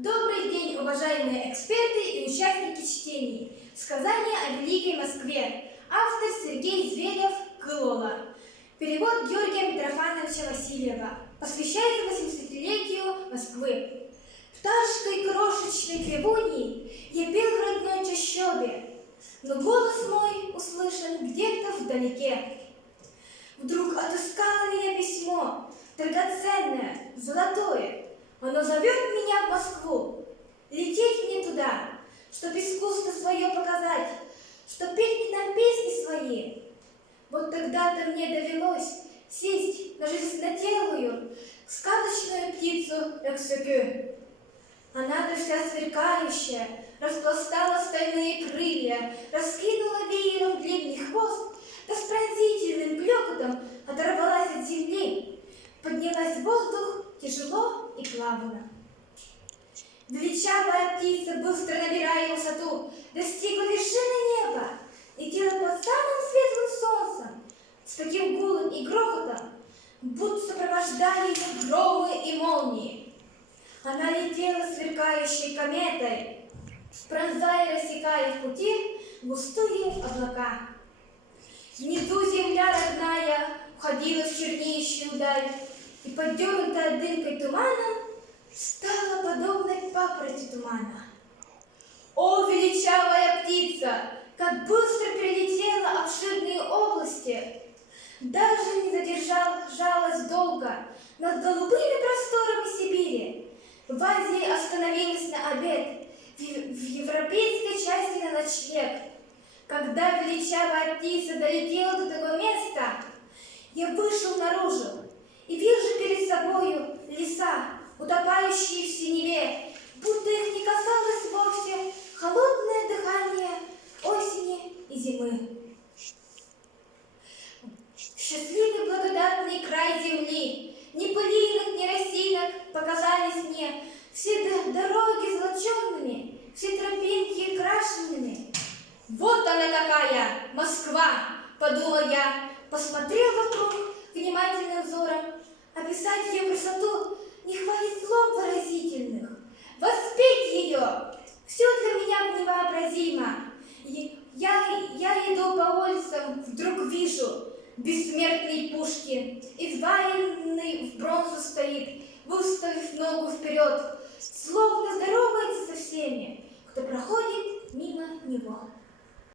Добрый день, уважаемые эксперты и участники чтений. Сказание о Великой Москве. Автор Сергей Зверев, Кылола. Перевод Георгия Митрофановича Васильева. Посвящается 80-летию Москвы. Пташкой крошечной певуньей я пел в родной чащобе, но голос мой услышан где-то вдалеке. Вдруг отыскало меня письмо, драгоценное, золотое. Оно зовет меня в Москву, лететь мне туда, чтоб искусство свое показать, чтоб петь там песни свои. Вот тогда-то мне довелось сесть на жизненнотелую сказочную птицу Эксекю. Она-то вся сверкающая, распластала стальные крылья, раскинула веером длинный хвост, да с пронзительным клёкотом оторвалась от земли, поднялась в воздух тяжело и плавно. Величавая птица, быстро набирая высоту, достигла вершины неба, летела под самым светлым солнцем, с таким гулом и грохотом, будто сопровождали ее громы и молнии. Она летела сверкающей кометой, пронзая и рассекая в пути густые облака. Внизу земля родная уходила в чернеющую даль, и, подернутая дымкой тумана, стала подобной папороти тумана. О, величавая птица, как быстро перелетела обширные области! Даже не задержалась долго над голубыми просторами Сибири. В Азии остановилась на обед, в европейской части на ночлег. Когда величавая птица долетела до того места, я вышел наружу и вижу перед собою леса, утопающие в синеве, будто их не касалось вовсе холодное дыхание осени и зимы. Счастливый благодатный край земли, ни пылинок, ни росинок показались мне, все дороги золоченными, все тропинки крашенными. Вот она какая, Москва, подумал я, посмотрел вокруг внимательным взором. Описать ее красоту не хватит слов выразительных. Воспеть ее все для меня невообразимо. Я иду по улицам, вдруг вижу бессмертный Пушкин, изваянный в бронзу стоит, выставив ногу вперед, словно здоровается со всеми, кто проходит мимо него.